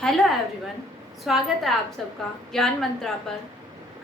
Hello everyone, स्वागत है आप सबका ज्ञान मंत्रा पर।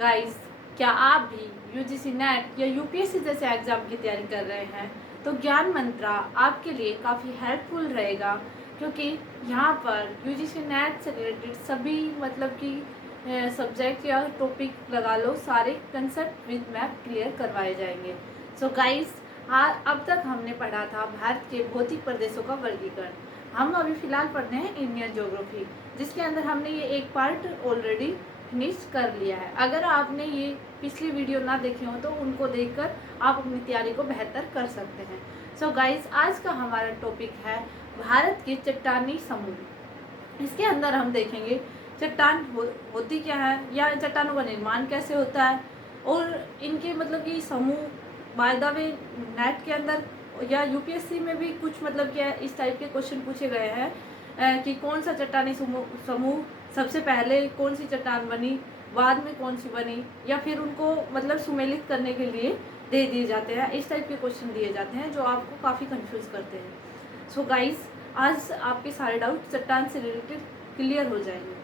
गाइस, क्या आप भी यूजीसी नेट या यूपीएससी जैसे एग्ज़ाम की तैयारी कर रहे हैं तो ज्ञान मंत्रा आपके लिए काफ़ी हेल्पफुल रहेगा, क्योंकि यहाँ पर यूजीसी नेट से रिलेटेड सभी मतलब कि सब्जेक्ट या टॉपिक लगा लो, सारे कंसेप्ट विद मैप क्लियर करवाए जाएंगे। सो गाइस, अब तक हमने पढ़ा था भारत के भौतिक प्रदेशों का वर्गीकरण। हम अभी फ़िलहाल पढ़ रहे हैं इंडियन ज्योग्राफी, जिसके अंदर हमने ये एक पार्ट ऑलरेडी फिनिश कर लिया है। अगर आपने ये पिछली वीडियो ना देखी हो तो उनको देखकर आप अपनी तैयारी को बेहतर कर सकते हैं। सो गाइस, आज का हमारा टॉपिक है भारत के चट्टानी समूह। इसके अंदर हम देखेंगे चट्टान होती क्या है, या चट्टानों का निर्माण कैसे होता है, और इनके मतलब कि समूह बाय द वे नेट के अंदर या यूपीएससी में भी कुछ मतलब क्या इस टाइप के क्वेश्चन पूछे गए हैं कि कौन सा चट्टानी समूह सबसे पहले कौन सी चट्टान बनी, बाद में कौन सी बनी, या फिर उनको मतलब सुमेलित करने के लिए दे दिए जाते हैं। इस टाइप के क्वेश्चन दिए जाते हैं जो आपको काफ़ी कंफ्यूज करते हैं। सो गाइस, आज आपके सारे डाउट चट्टान से रिलेटेड क्लियर हो जाएंगे,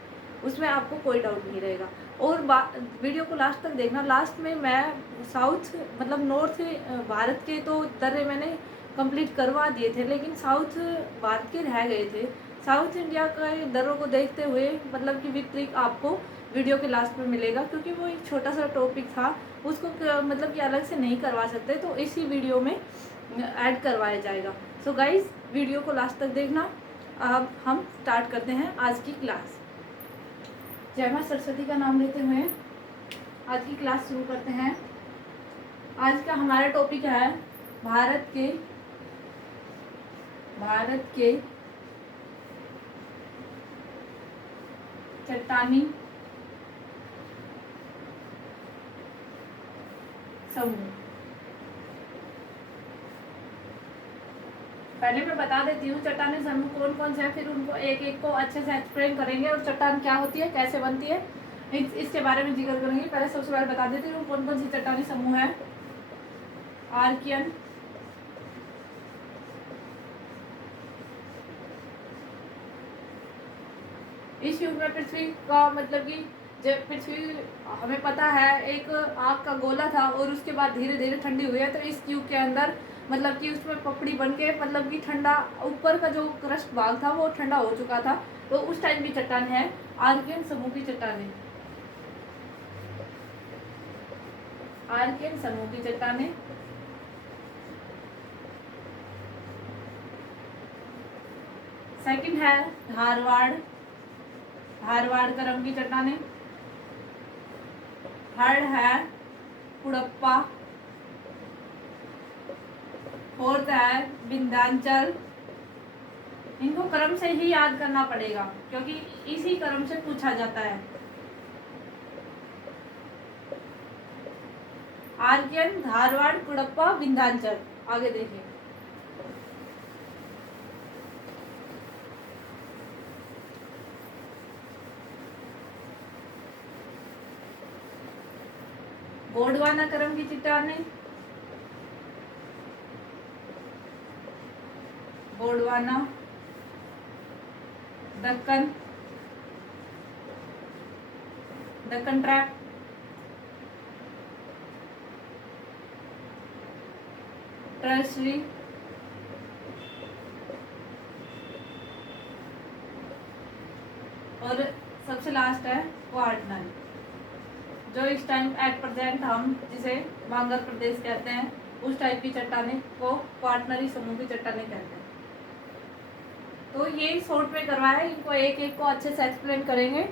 उसमें आपको कोई डाउट नहीं रहेगा। और वीडियो को लास्ट तक देखना। लास्ट में मैं साउथ मतलब नॉर्थ भारत के तो दर्रे मैंने कंप्लीट करवा दिए थे, लेकिन साउथ भारत के रह गए थे। साउथ इंडिया के दर्रों को देखते हुए मतलब कि विक्ट्रिक आपको वीडियो के लास्ट में मिलेगा, क्योंकि वो एक छोटा सा टॉपिक था, उसको मतलब कि अलग से नहीं करवा सकते, तो इसी वीडियो में ऐड करवाया जाएगा। सो गाइज, वीडियो को लास्ट तक देखना। अब हम स्टार्ट करते हैं आज की क्लास। जय मां सरस्वती का नाम लेते हुए आज की क्लास शुरू करते हैं। आज का हमारा टॉपिक है भारत के चट्टानी समूह। पहले मैं बता देती हूँ चट्टानी समूह कौन कौन से है, फिर उनको एक एक को अच्छे से एक्सप्लेन करेंगे और चट्टान क्या होती है, कैसे बनती है, इसके बारे में जिक्र करेंगे। पहले सबसे पहले बता देती हूँ कौन कौन सी चट्टानी समूह है। आर्कियन, इस युग में पृथ्वी का मतलब कि जब पृथ्वी हमें पता है एक आग का गोला था और उसके बाद धीरे धीरे ठंडी हुई है, तो इस युग के अंदर मतलब कि उसमें पपड़ी बन के मतलब कि ठंडा ऊपर का जो क्रस्ट भाग था वो ठंडा हो चुका था, तो उस टाइम की चट्टान है आर्कियन समूह की चट्टानें। आर्कियन समूह की चट्टानें। सेकंड है धारवाड़ क्रम की चट्टानें। थर्ड है कुड़प्पा। फोर्थ है विंध्याचल। इनको क्रम से ही याद करना पड़ेगा, क्योंकि इसी क्रम से पूछा जाता है। आर्कियन, धारवाड़, कुड़प्पा, विंध्याचल। आगे देखिए। गोंडवाना क्रम की चट्टानें। गोंडवाना, दक्कन ट्रैप, ट्रस्री, और सबसे लास्ट है क्वार्टनरी, जो इस टाइम एट प्रेजेंट हम जिसे बांगर प्रदेश कहते हैं, उस टाइप की चट्टानें को क्वार्टनरी समूह की चट्टानें कहते हैं। तो ये शॉर्ट में करवाया है, इनको एक एक को अच्छे से एक्सप्लेन करेंगे,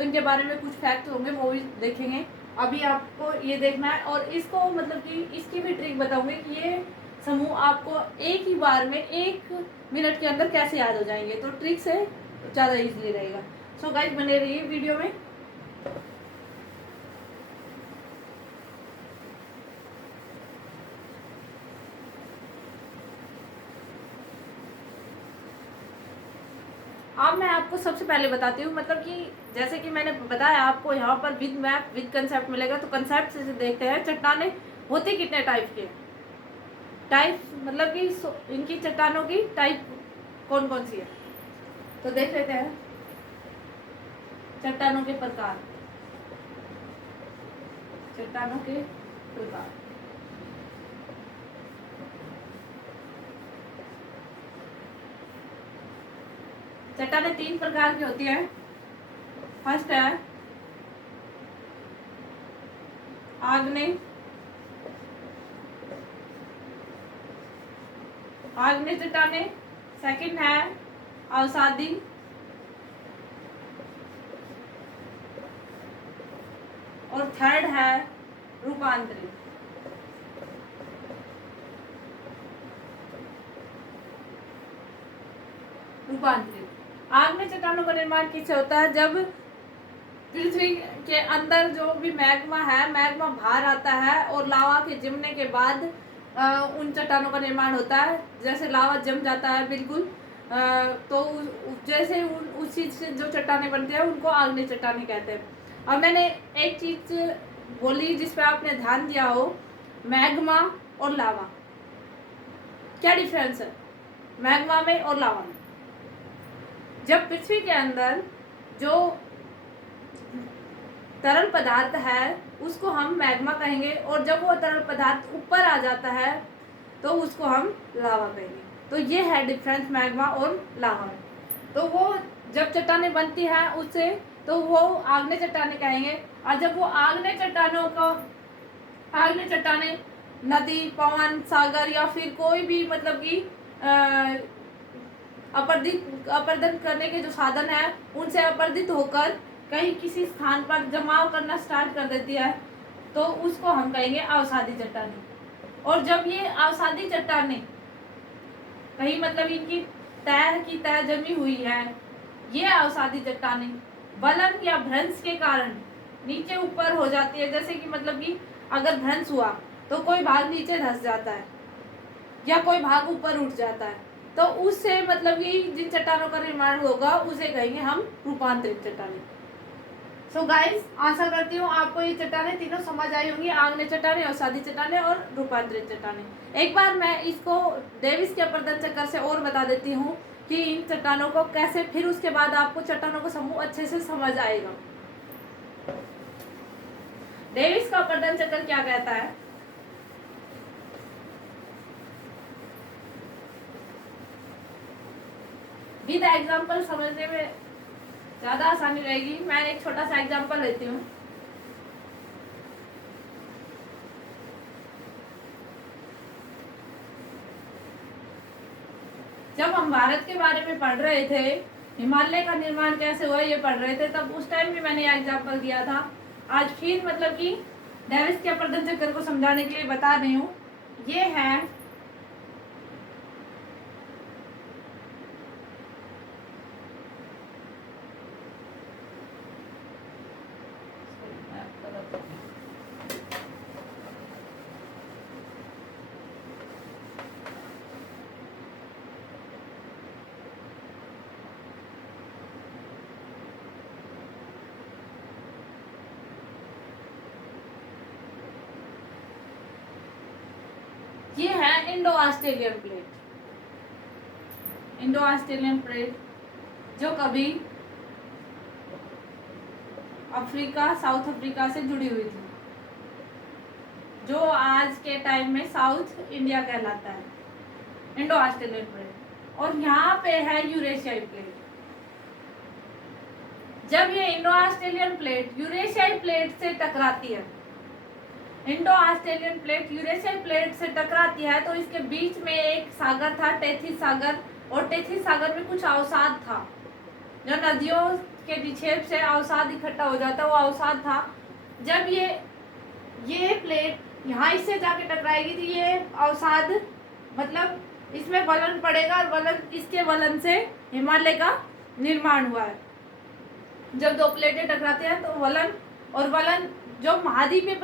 इनके बारे में कुछ फैक्ट होंगे वो भी देखेंगे। अभी आपको ये देखना है, और इसको मतलब कि इसकी भी ट्रिक बताऊंगी कि ये समूह आपको एक ही बार में 1 मिनट के अंदर कैसे याद हो जाएंगे, तो ट्रिक से ज़्यादा इजीली रहेगा। सो गाइस, बने रहिए वीडियो में। अब मैं आपको सबसे पहले बताती हूँ, मतलब कि जैसे कि मैंने बताया आपको यहाँ पर विद मैप विद कंसेप्ट मिलेगा, तो कंसेप्ट से देखते हैं चट्टानें होती कितने टाइप के। टाइप मतलब कि इनकी चट्टानों की टाइप कौन कौन सी है, तो देख लेते हैं। चट्टानों के प्रकार, चट्टानों के प्रकार। चट्टानें 3 प्रकार की होती है। फर्स्ट है आग्नेय, आग्नेय चट्टानें। सेकंड है अवसादी, और थर्ड है रूपांतरित। रूपांतरित आग्नेय चट्टानों का निर्माण किससे होता है? जब पृथ्वी के अंदर जो भी मैग्मा है, मैग्मा बाहर आता है और लावा के जमने के बाद उन चट्टानों का निर्माण होता है। जैसे लावा जम जाता है बिल्कुल, तो जैसे उस चीज से जो चट्टानें बनती है उनको आग्नेय चट्टानें कहते हैं। और मैंने एक चीज बोली जिस पे आपने ध्यान दिया हो, मैग्मा और लावा, क्या डिफरेंस है मैग्मा में और लावा में? जब पृथ्वी के अंदर जो तरल पदार्थ है उसको हम मैग्मा कहेंगे, और जब वो तरल पदार्थ ऊपर आ जाता है तो उसको हम लावा कहेंगे। तो ये है डिफरेंस मैग्मा और लावा में। तो वो जब चट्टानें बनती हैं उससे, तो वो आग्नेय चट्टानें कहेंगे। और जब वो आग्नेय चट्टानें नदी, पवन, सागर या फिर कोई भी मतलब कि अपर्दित करने के जो साधन है उनसे अपर्दित होकर कहीं किसी स्थान पर जमाव करना स्टार्ट कर देती है, तो उसको हम कहेंगे अवसादी चट्टानें। और जब ये अवसादी चट्टानें कहीं मतलब इनकी तह की तह जमी हुई है, ये अवसादी चट्टानें वलन या भ्रंश के कारण नीचे ऊपर हो जाती है। जैसे कि मतलब कि अगर भ्रंश हुआ तो कोई भाग नीचे धंस जाता है या कोई भाग ऊपर उठ जाता है, तो उससे मतलब कि जिन चट्टानों का निर्माण होगा उसे कहेंगे हम रूपांतरित चट्टानें। सो गाइस, आशा करती हूँ आपको ये चट्टानें तीनों समझ आई होंगी, आग्नेय चट्टानें, अवसादी चट्टानें और रूपांतरित चट्टानें। एक बार मैं इसको डेविस के अपर्दन चक्कर से और बता देती हूँ कि इन चट्टानों को कैसे, फिर उसके बाद आपको चट्टानों का समूह अच्छे से समझ आएगा। डेविस का अपर्दन चक्कर क्या कहता है? विद एग्जाम्पल समझने में ज्यादा आसानी रहेगी। मैं एक छोटा सा एग्जाम्पल लेती हूँ। जब हम भारत के बारे में पढ़ रहे थे, हिमालय का निर्माण कैसे हुआ ये पढ़ रहे थे, तब उस टाइम भी मैंने एग्जाम्पल दिया था। आज फिर मतलब कि डेविस के अपर्दन चक्कर को समझाने के लिए बता रही हूँ। ये है ये है Indo Australian plate. Indo Australian plate जो कभी अफ्रीका, साउथ अफ्रीका से जुड़ी हुई थी, जो आज के टाइम में साउथ इंडिया कहलाता है, इंडो ऑस्ट्रेलियन प्लेट। और यहाँ पे है यूरेशियाई प्लेट। जब ये इंडो ऑस्ट्रेलियन प्लेट यूरेशियाई प्लेट से टकराती है, इंडो ऑस्ट्रेलियन प्लेट यूरेशियाई प्लेट से टकराती है, तो इसके बीच में एक सागर था, टेथिस सागर। और टेथिस सागर में कुछ अवसाद था, जो नदियों के निक्षेप से अवसाद इकट्ठा हो जाता, वो अवसाद था। जब ये प्लेट यहाँ इससे जाके टकराएगी तो ये अवसाद मतलब इसमें वलन पड़ेगा, और वलन, इसके वलन से हिमालय का निर्माण हुआ है। जब दो प्लेटें टकराते हैं तो वलन, और वलन जो महाद्वीपीय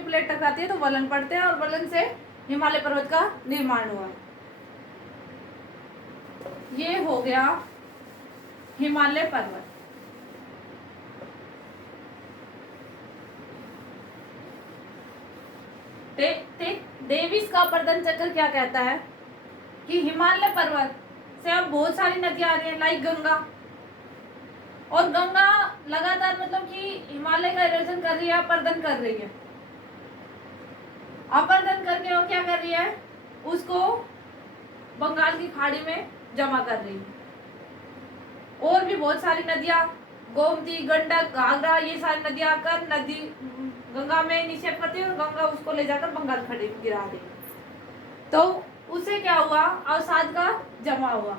प्लेट टकराती है तो वलन पड़ते हैं, और वलन से हिमालय पर्वत का निर्माण हुआ। ये हो गया हिमालय पर्वत। डेविस का अपर्दन चक्र क्या कहता है कि हिमालय पर्वत से अब बहुत सारी नदियां आ रही हैं, लाइक गंगा, और गंगा लगातार मतलब कि हिमालय का इरोजन कर रही है, अपर्दन कर रही है। अपर्दन करके वो क्या कर रही है, उसको बंगाल की खाड़ी में जमा कर रही है। और भी बहुत सारी नदियां, गोमती, गंडक, घाघरा, ये सारी नदियां आकर नदी गंगा में निक्षेप करती है और गंगा उसको ले जाकर बंगाल खाड़ी में गिरा दी। तो उसे क्या हुआ, अवसाद का जमा हुआ।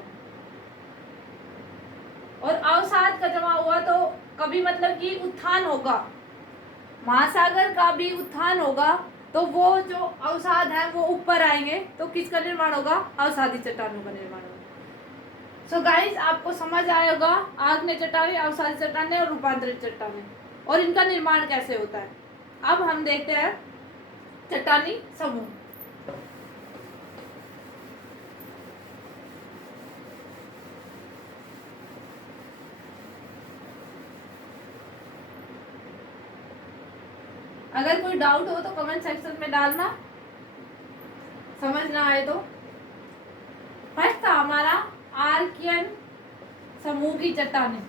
और अवसाद का जमा हुआ तो कभी मतलब कि उत्थान होगा, महासागर का भी उत्थान होगा, तो वो जो अवसाद है वो ऊपर आएंगे, तो किसका निर्माण होगा, अवसादी चट्टानों का निर्माण होगा। सो गाइस, आपको समझ आया होगा आग्नेय चट्टानें, अवसादी चट्टानें और रूपांतरित चट्टानें और इनका निर्माण कैसे होता है। अब हम देखते हैं चट्टानी समूह। अगर कोई डाउट हो तो कमेंट सेक्शन में डालना, समझ ना आए तो। फर्स्ट था हमारा आर्कियन समूह की चट्टानें।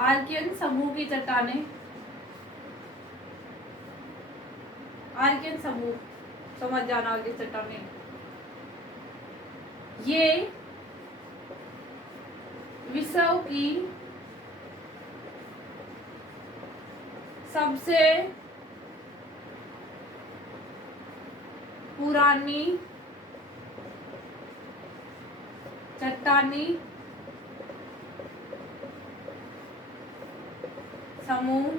आर्कियन समूह की चट्टानें, आर्कियन समूह समझ जाना वाली चट्टानें, ये विश्व की सबसे पुरानी चट्टानी समूह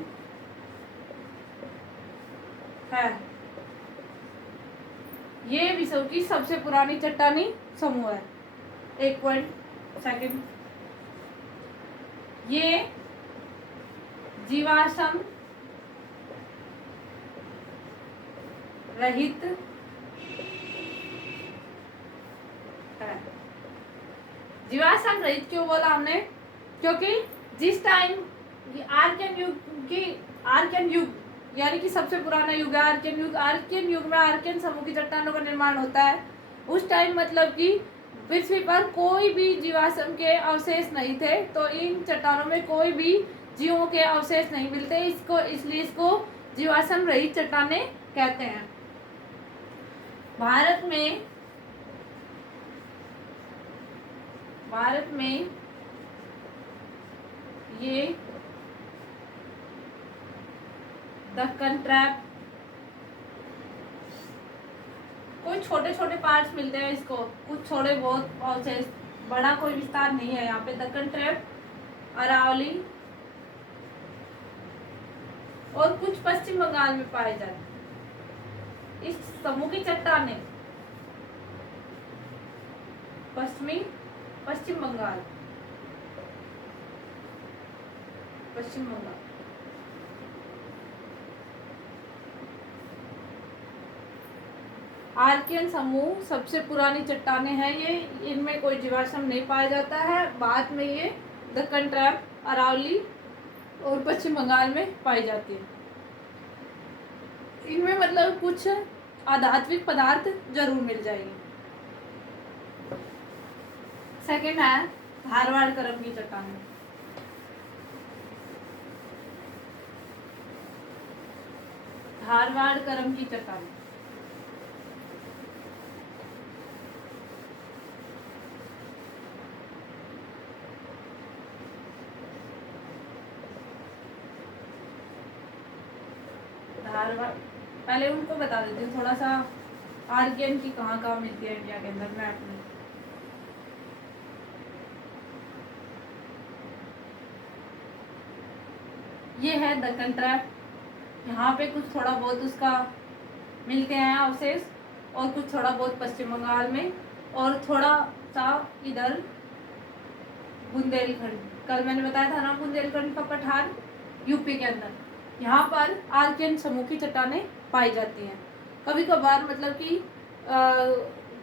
है। ये विश्व की सबसे पुरानी चट्टानी समूह है। एक पॉइंट सेकंड, ये जीवाश्म रहित है। जीवाश्म रहित क्यों बोला हमने, क्योंकि जिस टाइम आर्कियन युग यानी कि सबसे पुराना युग है आर्कियन युग। आर्कियन युग में आर्कियन समूह की चट्टानों का निर्माण होता है। उस टाइम मतलब कि पृथ्वी पर कोई भी जीवाश्म के अवशेष नहीं थे, तो इन चट्टानों में कोई भी जीवों के अवशेष नहीं मिलते, इसलिए इसको जीवाश्म रहित चट्टानें कहते हैं। भारत में ये दक्कन ट्रैप, कोई छोटे छोटे पार्ट्स मिलते हैं इसको, कुछ थोड़े बहुत अवशेष, बड़ा कोई विस्तार नहीं है यहाँ पे। दक्कन ट्रैप, अरावली और कुछ पश्चिम बंगाल में पाए जाते हैं। इस समूह की चट्टानें पश्चिम बंगाल आर्कियन समूह सबसे पुरानी चट्टानें हैं ये, इनमें कोई जीवाश्म नहीं पाया जाता है। बाद में ये दक्कन ट्रैप, अरावली और पश्चिम बंगाल में पाई जाती है। इनमें मतलब कुछ अधात्विक पदार्थ जरूर मिल जाएंगे। सेकंड है धारवाड़ करम की चट्टानें। धारवाड़ करम की चट्टानें धारवाड़, पहले उनको बता देती हूँ थोड़ा सा आर्कियन की कहाँ कहाँ मिलती है इंडिया के अंदर मैप में। ये है दक्कन ट्रैप, यहाँ पे कुछ थोड़ा बहुत उसका मिलते हैं अवशेष, और कुछ थोड़ा बहुत पश्चिम बंगाल में, और थोड़ा सा इधर बुंदेलखंड, कल मैंने बताया था ना बुंदेलखंड का पठार यूपी के अंदर, यहाँ पर आर्कियन समूह की चट्टानें पाई जाती हैं। कभी कभार मतलब कि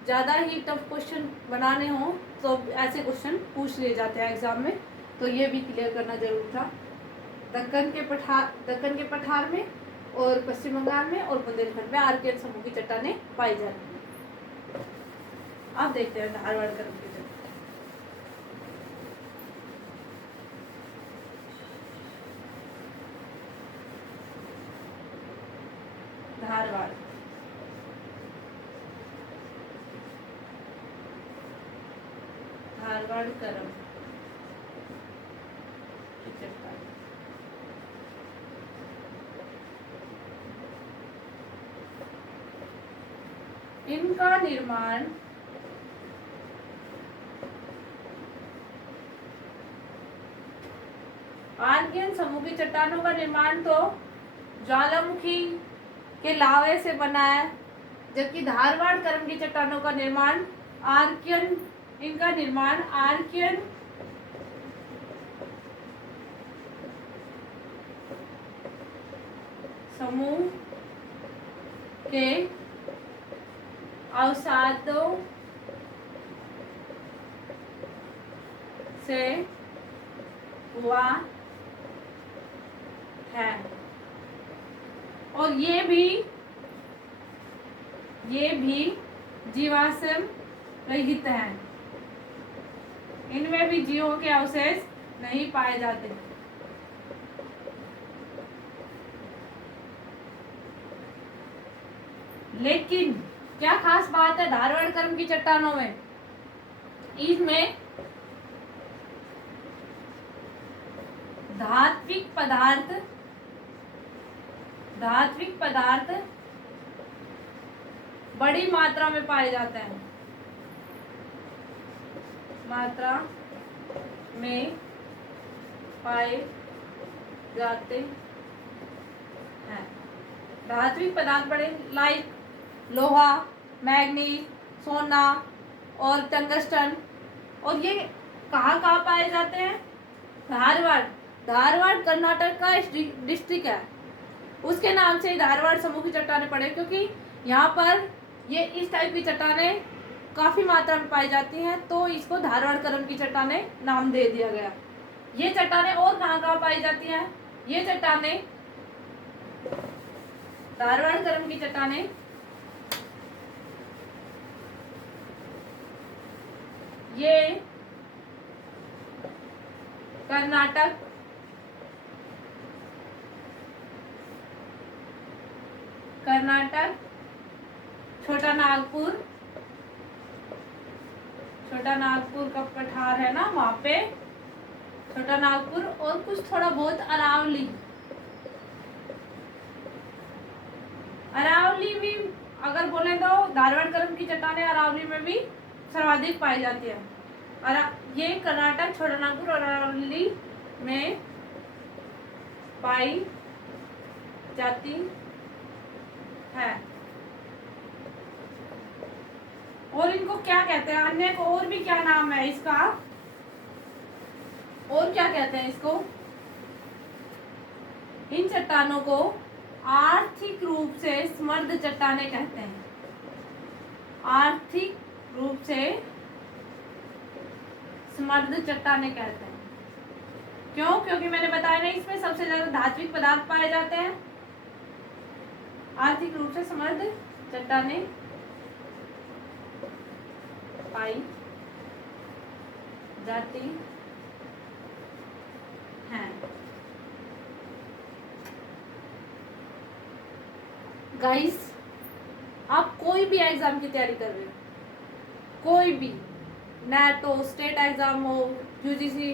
ज़्यादा ही टफ क्वेश्चन बनाने हों तो ऐसे क्वेश्चन पूछ लिए जाते हैं एग्जाम में, तो ये भी क्लियर करना जरूर था। दक्कन के पठार में और पश्चिम बंगाल में और बुंदेलखंड में आर्कियन समूह की चट्टानें पाई जाती हैं। अब देखते हैं धारवाड़ करम की चट्टान। धारवाड़ करम की चट्टान। इनका निर्माण आर्कियन समूह की चट्टानों का निर्माण तो ज्वालामुखी के लावे से बना है, जबकि धारवाड़ करम की चट्टानों का निर्माण आर्कियन समूह के अवसादों से हुआ है, और ये भी जीवाश्म रहित है। इनमें भी जीवों के अवशेष नहीं पाए जाते। लेकिन क्या खास बात है धारवाड़ करम की चट्टानों में? इसमें धात्विक पदार्थ बड़ी मात्रा में पाए जाते हैं। धात्विक पदार्थ बड़े लाइक लोहा, मैग्नीज, सोना और टंगस्टन। और ये कहाँ पाए जाते हैं? धारवाड़ कर्नाटक का डिस्ट्रिक्ट है, उसके नाम से धारवाड़ समूह की चट्टानें पड़े, क्योंकि यहाँ पर ये इस टाइप की चट्टानें काफी मात्रा में पाई जाती हैं, तो इसको धारवाड़ करम की चट्टानें नाम दे दिया गया। ये चट्टानें और कहाँ पाई जाती हैं? ये चट्टानें धारवाड़ करम की चट्टानें ये कर्नाटक, छोटा नागपुर का पठार है ना, वहां पे छोटा नागपुर और कुछ थोड़ा बहुत अरावली भी अगर बोले तो धारवाड़ करम की चट्टानें अरावली में भी सर्वाधिक पाई जाती है। ये कर्नाटक, छोटा नागपुर और अरावली में पाई जाती है। और इनको क्या कहते हैं? अन्य को और भी क्या नाम है इसका? और क्या कहते हैं इसको? इन चट्टानों को आर्थिक रूप से समृद्ध चट्टानें कहते हैं। आर्थिक रूप से समृद्ध चट्टानें कहते हैं। क्यों? क्योंकि मैंने बताया ना, इसमें सबसे ज्यादा धात्विक पदार्थ पाए जाते हैं। आर्थिक रूप से समृद्ध चट्टानें पाई जाती हैं। गाइस, आप कोई भी एग्जाम की तैयारी कर रहे हो, कोई भी नेट हो, स्टेट एग्जाम हो, यूजीसी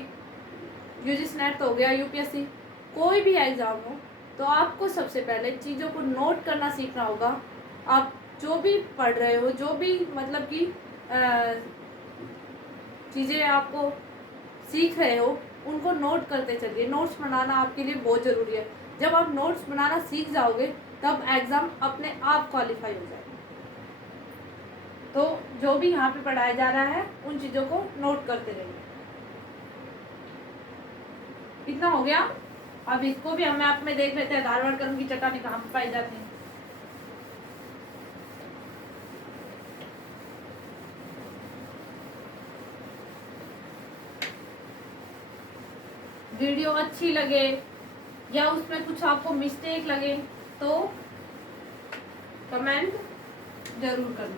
नेट तो हो गया, यूपीएससी, कोई भी एग्जाम हो, तो आपको सबसे पहले चीज़ों को नोट करना सीखना होगा। आप जो भी पढ़ रहे हो, जो भी मतलब कि चीज़ें आपको सीख रहे हो, उनको नोट करते चलिए। नोट्स बनाना आपके लिए बहुत ज़रूरी है। जब आप नोट्स बनाना सीख जाओगे तब एग्ज़ाम अपने आप क्वालिफाई हो जाएगा। तो जो भी यहाँ पे पढ़ाया जा रहा है उन चीज़ों को नोट करते रहिए। इतना हो गया। अब इसको भी हम आप में देख लेते हैं, धारवाड़ करम की चट्टानें कहाँ पे पाई जाती हैं। वीडियो अच्छी लगे या उसमें कुछ आपको मिस्टेक लगे तो कमेंट जरूर करना।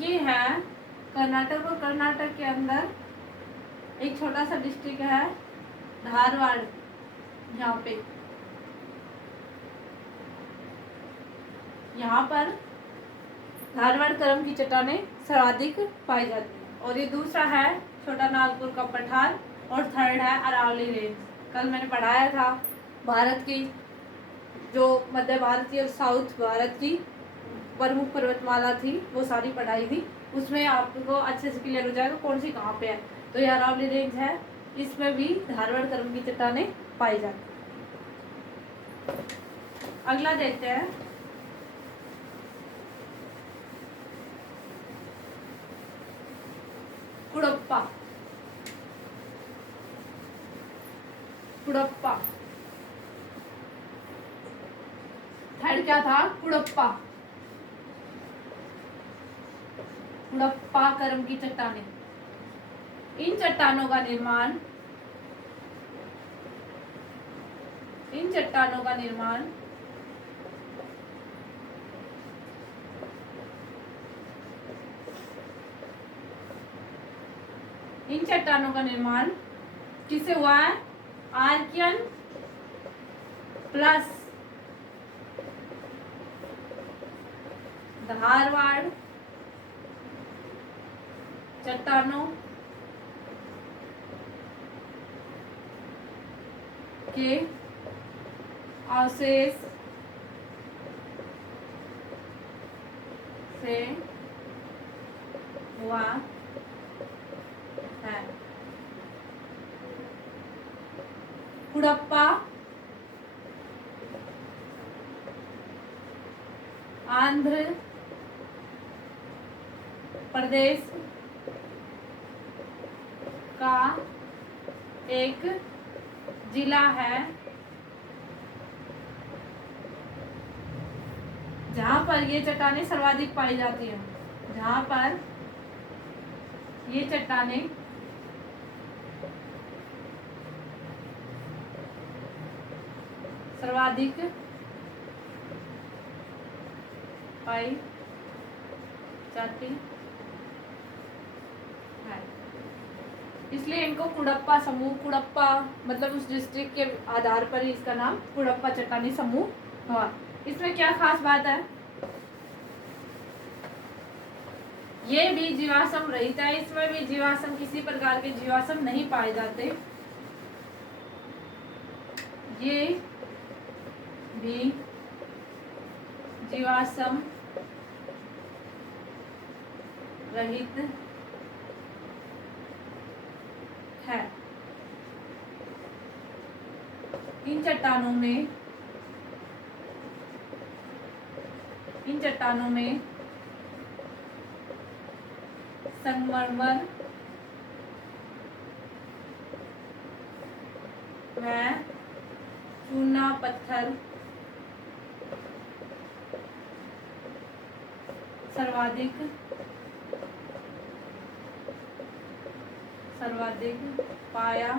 ये है कर्नाटक, और कर्नाटक के अंदर एक छोटा सा डिस्ट्रिक्ट है धारवाड़, यहाँ पर धारवाड़ करम की चट्टानें सर्वाधिक पाई जाती हैं। और ये दूसरा है छोटा नागपुर का पठार, और थर्ड है अरावली रेंज। कल मैंने पढ़ाया था भारत की जो मध्य भारत की और साउथ भारत की प्रमुख पर्वतमाला थी, वो सारी पढ़ाई थी। उसमें आपको अच्छे से क्लियर हो जाएगा कौन सी कहाँ पे है। तो ये अरावली रेंज है, इसमें भी धारवाड़ करम की चट्टानें पाई जाती हैं। अगला देखते हैं। कुड़प्पा। कुड़प्पा थर्ड क्या था? कुड़प्पा। कुड़प्पा करम की चट्टानें। इन चट्टानों का निर्माण इन चट्टानों का निर्माण इन चट्टानों का निर्माण किससे हुआ है? आर्कियन प्लस धारवाड़ चट्टानों के अवशेष से हुआ है। कुड़प्पा आंध्र प्रदेश का एक जिला है जहां पर ये चट्टानें सर्वाधिक पाई जाती हैं। जहां पर ये चट्टानें सर्वाधिक पाई जाती है, इसलिए इनको कुड़प्पा समूह, कुड़प्पा मतलब उस डिस्ट्रिक्ट के आधार पर ही इसका नाम कुड़प्पा चट्टानी समूह हुआ। इसमें क्या खास बात है? ये भी जीवाश्म रहित है, इसमें भी जीवाश्म किसी प्रकार के जीवाश्म नहीं पाए जाते। ये भी जीवाश्म रहित है। इन चट्टानों में संगमरमर व चूना पत्थर सर्वाधिक पाया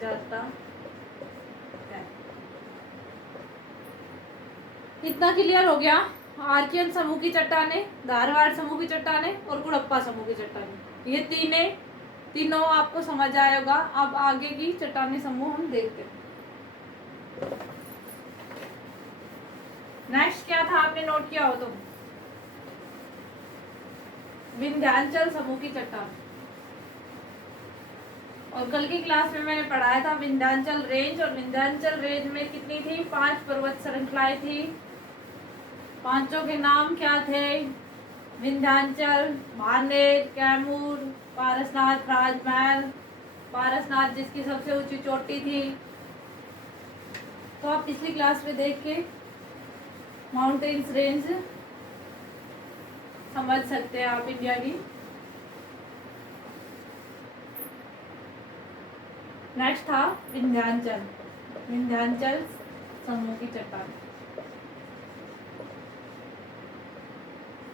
जाता है। इतना क्लियर हो गया? आर्कियन समूह की चट्टानें, धारवाड़ समूह की चट्टानें और कुड़प्पा समूह की चट्टानें, ये तीनों आपको समझ आएगा। अब आगे की चट्टानी समूह हम देखते हैं। नेक्स्ट क्या था, आपने नोट किया हो तो? विंध्याचल समूह की चट्टान। और कल की क्लास में मैंने पढ़ाया था विंध्याचल रेंज, और विंध्याचल रेंज में कितनी थी? 5 पर्वत श्रृंखलाएं थी। पांचों के नाम क्या थे? विंध्याचल, भानेर, कैमूर, पारसनाथ, राजमहल। पारसनाथ जिसकी सबसे ऊंची चोटी थी। तो आप पिछली क्लास में देख के माउंटेन्स रेंज समझ सकते हैं आप इंडिया की। नेक्स्ट था विंध्याचल समूह की चट्टान।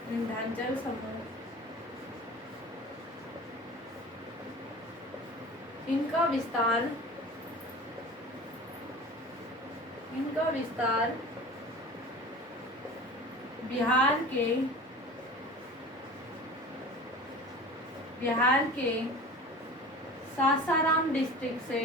विंध्याचल समूह, इनका विस्तार बिहार के सासाराम डिस्ट्रिक्ट से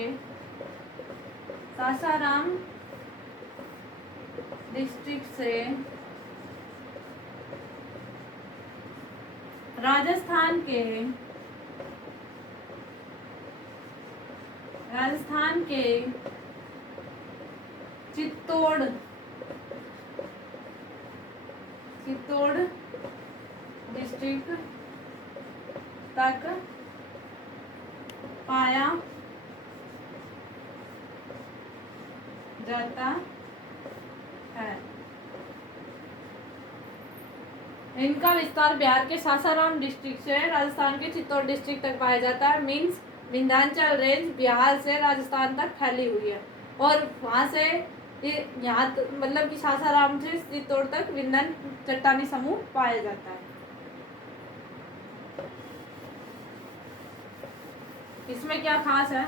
राजस्थान के चित्तौड़ डिस्ट्रिक्ट तक पाया जाता है। इनका विस्तार बिहार के सासाराम डिस्ट्रिक्ट से राजस्थान के चित्तौड़ डिस्ट्रिक्ट तक पाया जाता है। मीन्स विंध्याचल रेंज बिहार से राजस्थान तक फैली हुई है और वहाँ से यहाँ मतलब कि सासाराम से चित्तौड़ तक विंध्यान चट्टानी समूह पाया जाता है। इसमें क्या खास है?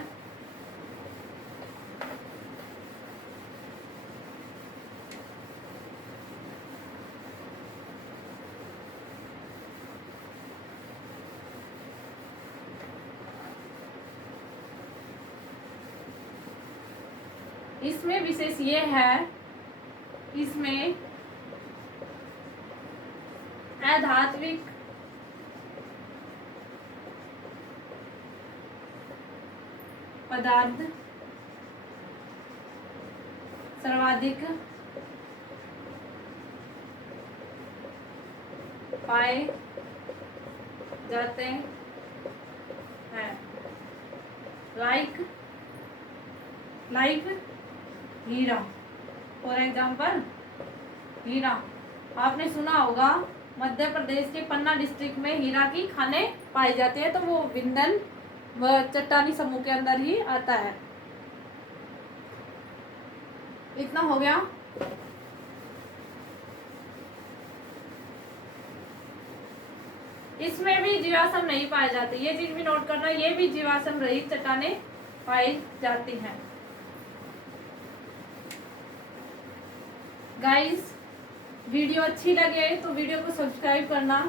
इसमें विशेष ये है, इसमें अधात्विक पदार्थ सर्वाधिक पाए जाते हैं। लाइक हीरा, फॉर एग्जाम्पल हीरा। आपने सुना होगा मध्य प्रदेश के पन्ना डिस्ट्रिक्ट में हीरा की खाने पाए जाते हैं, तो वो विंध्यान चट्टानी समूह के अंदर ही आता है। इतना हो गया। इसमें भी जीवाश्म नहीं पाए जाते, ये चीज भी नोट करना, ये भी जीवाश्म रहित चट्टाने पाई जाती हैं। गाइस, वीडियो अच्छी लगे तो वीडियो को सब्सक्राइब करना,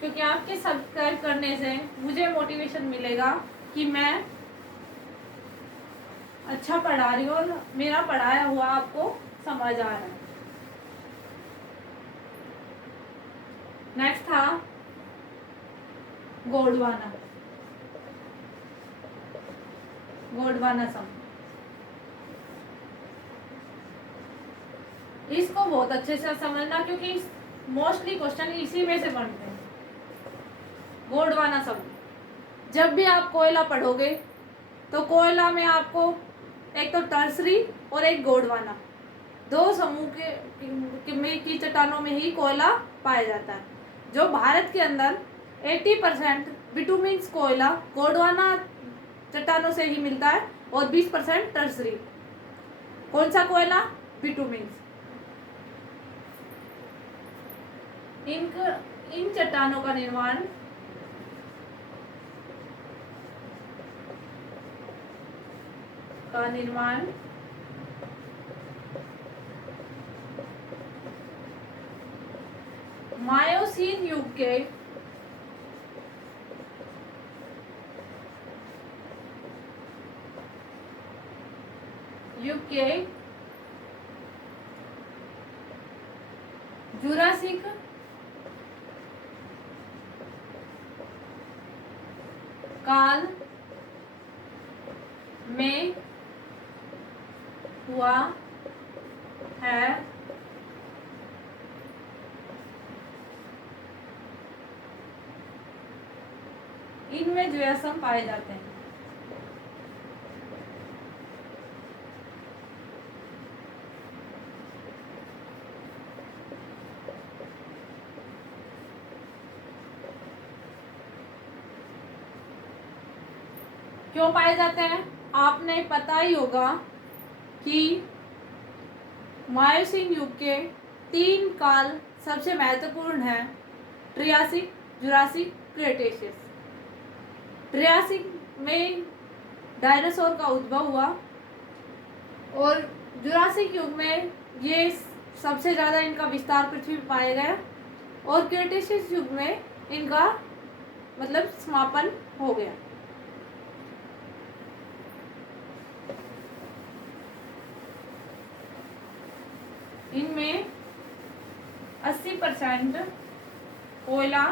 क्योंकि आपके सब्सक्राइब करने से मुझे मोटिवेशन मिलेगा कि मैं अच्छा पढ़ा रही हूँ और मेरा पढ़ाया हुआ आपको समझ आ रहा है। नेक्स्ट था गोंडवाना सम। इसको बहुत अच्छे से समझना, क्योंकि मोस्टली क्वेश्चन इसी में से बनते हैं। गोंडवाना सम, जब भी आप कोयला पढ़ोगे तो कोयला में आपको एक तो टर्सरी और एक गोंडवाना, दो समूह की चट्टानों में ही कोयला पाया जाता है। जो भारत के अंदर 80% बिटुमिन्स कोयला गोंडवाना चट्टानों से ही मिलता है और 20% टर्सरी। कौन सा कोयला? बिटुमिन्स। इन चट्टानों का निर्माण मायोसीन युग के जुरासिक काल में हुआ है। इनमें जीवाश्म पाए जाते हैं। क्यों पाए जाते हैं? आपने पता ही होगा कि मायोसीन युग के 3 काल सबसे महत्वपूर्ण है: ट्रियासिक, जुरासिक, क्रेटेशियस। ट्रियासिक में डायनासोर का उद्भव हुआ और जुरासिक युग में ये सबसे ज़्यादा इनका विस्तार पृथ्वी पर पाया गया और क्रेटेशियस युग में इनका मतलब समापन हो गया। इनमें 80% कोयला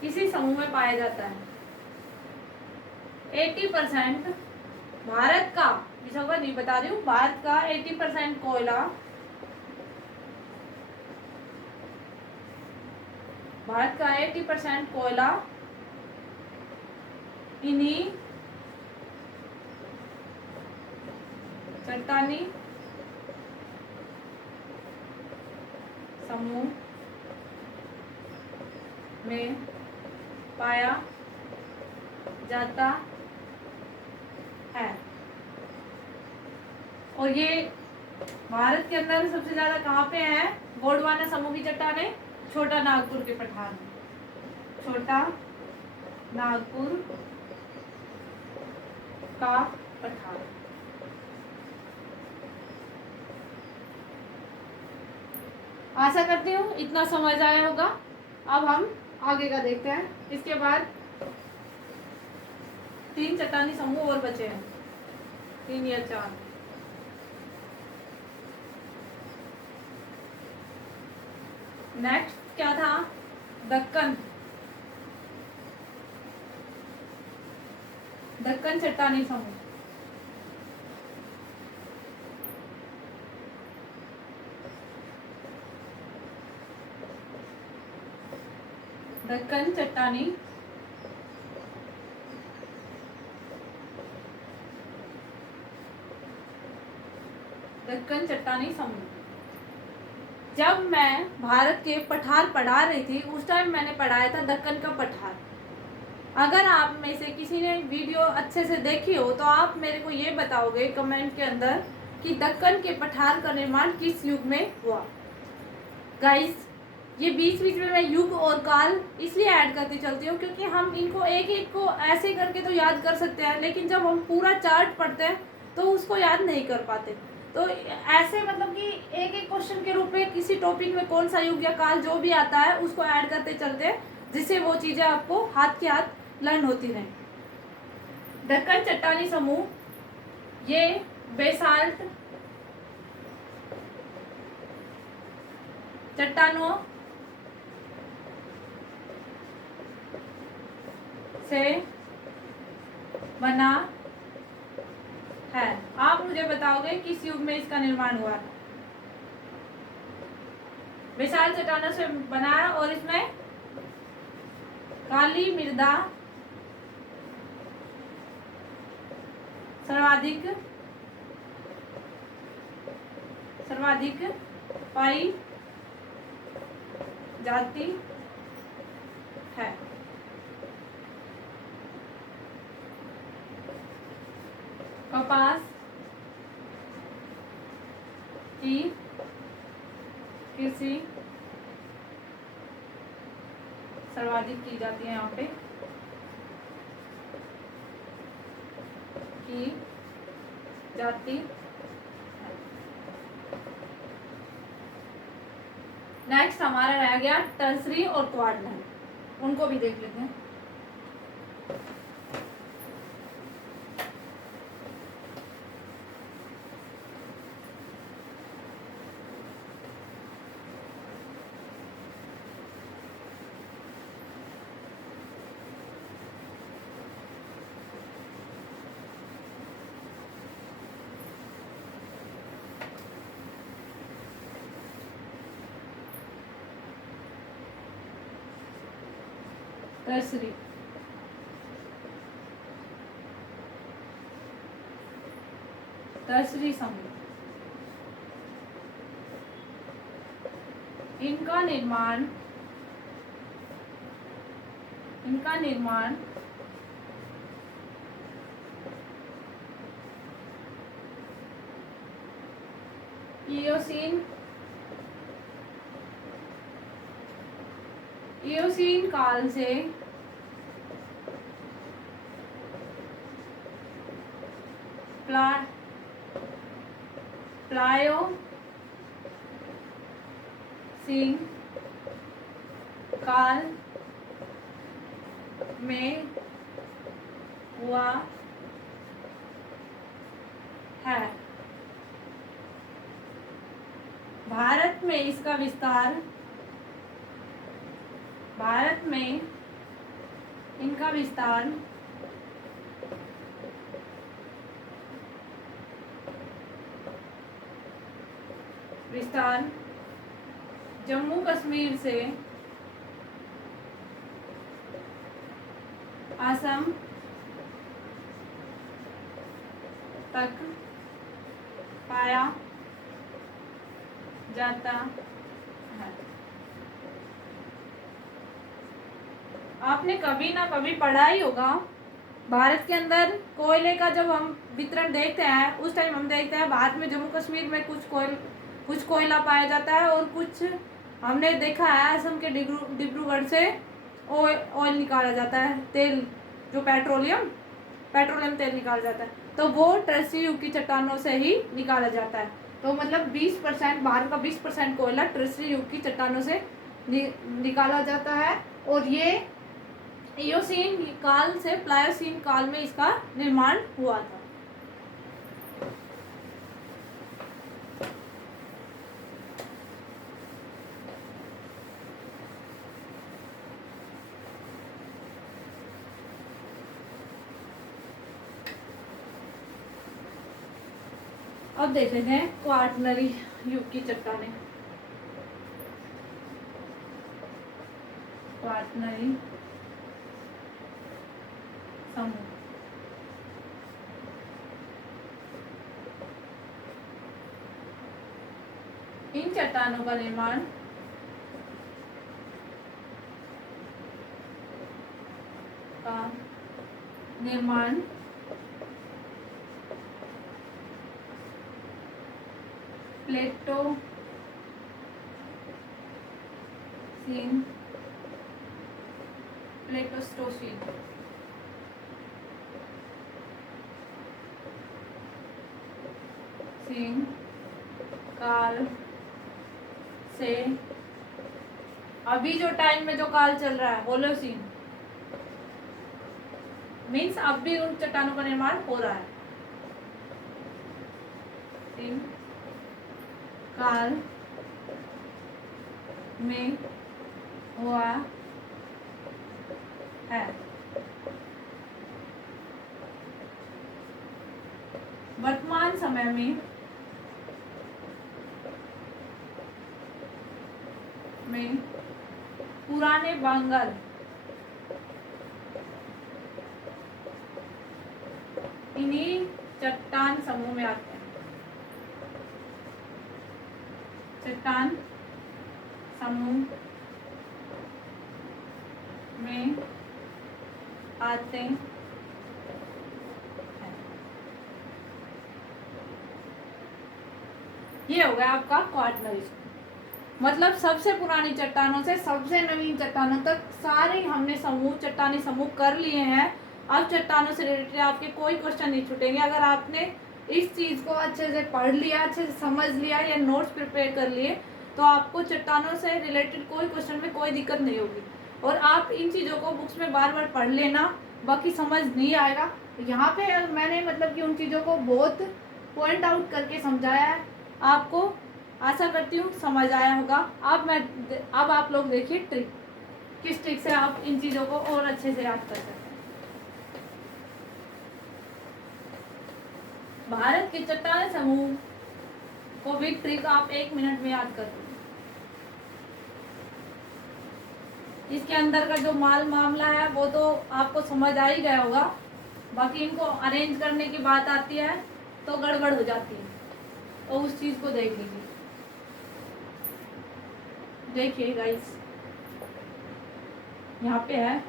किसी समूह में पाया जाता है। 80% भारत का, विश्व नहीं बता रही हूँ, भारत का 80% कोयला, भारत का 80% कोयला इन्हीं चट्टानी समूह में पाया जाता है। और ये भारत के अंदर सबसे ज्यादा कहाँ पे है? गोंडवाना समूह की चट्टानें, छोटा नागपुर के पठार में, छोटा नागपुर का पठार। आशा करती हूँ इतना समझ आया होगा। अब हम आगे का देखते हैं। इसके बाद 3 चट्टानी समूह और बचे हैं, 3 या 4। नेक्स्ट क्या था? दक्कन, दक्कन चट्टानी समूह। दक्कन चट्टानी दक्कन चट्टानी समूह। जब मैं भारत के पठार पढ़ा रही थी उस टाइम मैंने पढ़ाया था दक्कन का पठार। अगर आप में से किसी ने वीडियो अच्छे से देखी हो तो आप मेरे को ये बताओगे कमेंट के अंदर कि दक्कन के पठार का निर्माण किस युग में हुआ। गाइस, ये बीच बीच में मैं युग और काल इसलिए ऐड करती चलती हूँ क्योंकि हम इनको एक एक को ऐसे करके तो याद कर सकते हैं, लेकिन जब हम पूरा चार्ट पढ़ते हैं तो उसको याद नहीं कर पाते। तो ऐसे मतलब कि एक एक क्वेश्चन के रूप में किसी टॉपिक में कौन सा युग या काल जो भी आता है उसको ऐड करते चलते हैं, जिससे वो चीज़ें आपको हाथ के हाथ लर्न होती रहें। दक्कन चट्टानी समूह ये बेसाल्ट चट्टानों से बना है। आप मुझे बताओगे किस युग में इसका निर्माण हुआ था? विशाल चट्टानों से बना है और इसमें काली मृदा सर्वाधिक पाई जाती है। कपास की कृषि सर्वाधिक की जाती है, यहाँ पे की जाती है। नेक्स्ट हमारा रह गया टर्सरी और क्वाड्रन, उनको भी देख लेते हैं। टर्सरी टर्सरी समूह, इनका निर्माण इयोसीन काल से प्लायोसीन काल में हुआ है। भारत में इसका विस्तार, भारत में इनका विस्तार जम्मू कश्मीर से असम तक पाया जाता है। आपने कभी ना कभी पढ़ा ही होगा, भारत के अंदर कोयले का जब हम वितरण देखते हैं उस टाइम हम देखते हैं भारत में जम्मू कश्मीर में कुछ कोयला पाया जाता है और कुछ हमने देखा है असम के डिब्रूगढ़ से ऑयल निकाला जाता है, तेल जो पेट्रोलियम तेल निकाला जाता है, तो वो ट्रेसी युग की चट्टानों से ही निकाला जाता है। तो मतलब 20% भारत का 20% कोयला ट्रेसी युग की चट्टानों से निकाला जाता है और ये इयोसीन काल से प्लायोसीन काल में इसका निर्माण हुआ था। अब देख लेते हैं क्वार्टनरी युग की चट्टानें। क्वार्टनरी समूह, इन चट्टानों का निर्माण प्लेटोस्टोसीन काल से अभी जो टाइम में जो काल चल रहा है होलोसीन मीन्स अब भी उन चट्टानों का निर्माण हो रहा है। काल में हुआ है। वर्तमान समय में पुराने बंगाल इन्हीं चट्टान समूह में आते हैं। चट्टान समूह में आते हैं। ये हो गया आपका क्वार्टनरी, मतलब सबसे पुरानी चट्टानों से सबसे नवीन चट्टानों तक सारे हमने चट्टानी समूह कर लिए हैं। अब चट्टानों से रिलेटेड आपके कोई क्वेश्चन नहीं छूटेंगे अगर आपने इस चीज़ को अच्छे से पढ़ लिया, अच्छे से समझ लिया या नोट्स प्रिपेयर कर लिए तो आपको चट्टानों से रिलेटेड कोई क्वेश्चन में कोई दिक्कत नहीं होगी। और आप इन चीज़ों को बुक्स में बार बार पढ़ लेना, बाकी समझ नहीं आएगा। यहाँ पे मैंने मतलब कि उन चीज़ों को बहुत पॉइंट आउट करके समझाया है, आपको आशा करती हूँ समझ आया होगा। अब आप लोग देखिए ट्रिक, किस ट्रिक से आप इन चीज़ों को और अच्छे से याद कर सकते हैं। भारत के चट्टान समूह को भी ट्रिक आप 1 मिनट में याद कर लो। इसके अंदर का जो मामला है वो तो आपको समझ आ ही गया होगा, बाकी इनको अरेंज करने की बात आती है तो गड़बड़ हो जाती है, तो उस चीज़ को देख लीजिए। देखिए गाइस, यहाँ पे है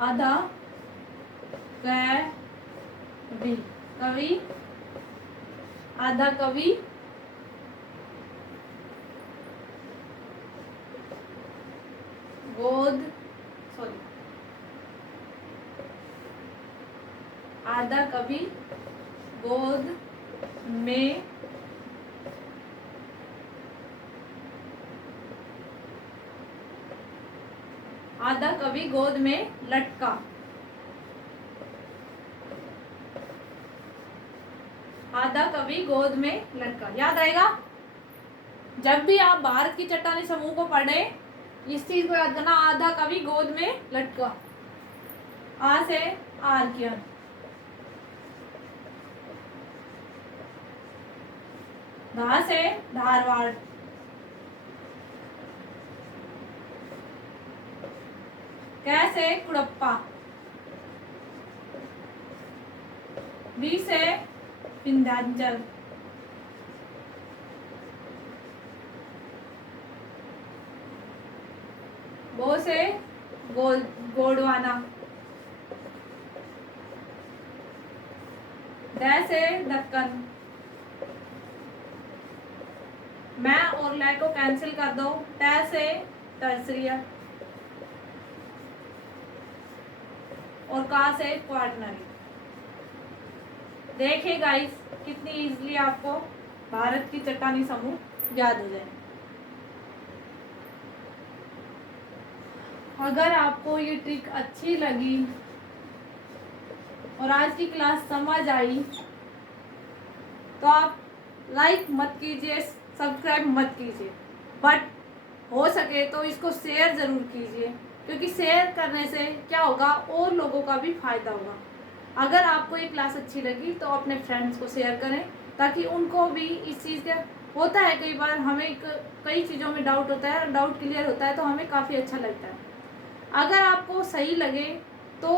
आधा कवि आधा कवि आधा कवि गोद में आधा कवि गोद में लटका। आधा कवि गोद में लटका, याद आएगा। जब भी आप भारत की चट्टानी समूह को पढ़े, इस चीज को याद करना, आधा कवि गोद में लटका। आ से आर्कियन, धा से धारवाड़, कैसे कुड़प्पा, बी से विंध्याचल, गो से गोंडवाना, द से दक्कन। मैं और लै को कैंसिल कर दो, ट से टर्सरिया और का से क्वार्टनरी। देखिए गाइस, कितनी इजीली आपको भारत की चट्टानी समूह याद हो जाए। अगर आपको ये ट्रिक अच्छी लगी और आज की क्लास समझ आई तो आप लाइक मत कीजिए, सब्सक्राइब मत कीजिए, बट हो सके तो इसको शेयर ज़रूर कीजिए, क्योंकि शेयर करने से क्या होगा, और लोगों का भी फायदा होगा। अगर आपको ये क्लास अच्छी लगी तो अपने फ्रेंड्स को शेयर करें, ताकि उनको भी इस चीज़ का होता है, कई बार हमें कई चीज़ों में डाउट होता है, डाउट क्लियर होता है तो हमें काफ़ी अच्छा लगता है। अगर आपको सही लगे तो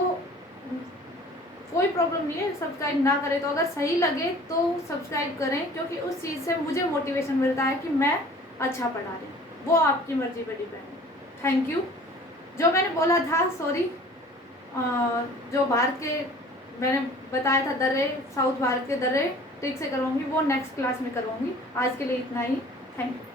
कोई प्रॉब्लम नहीं है, सब्सक्राइब ना करें तो, अगर सही लगे तो सब्सक्राइब करें, क्योंकि उस चीज़ से मुझे मोटिवेशन मिलता है कि मैं अच्छा पढ़ा रही हूँ। वो आपकी मर्जी पर डिपेंड है। Thank you. जो मैंने बोला था, सॉरी, जो भारत के मैंने बताया था दर्रे, साउथ भारत के दर्रे ठीक से करवाऊंगी, वो नेक्स्ट क्लास में करवाऊंगी। आज के लिए इतना ही। Thank you.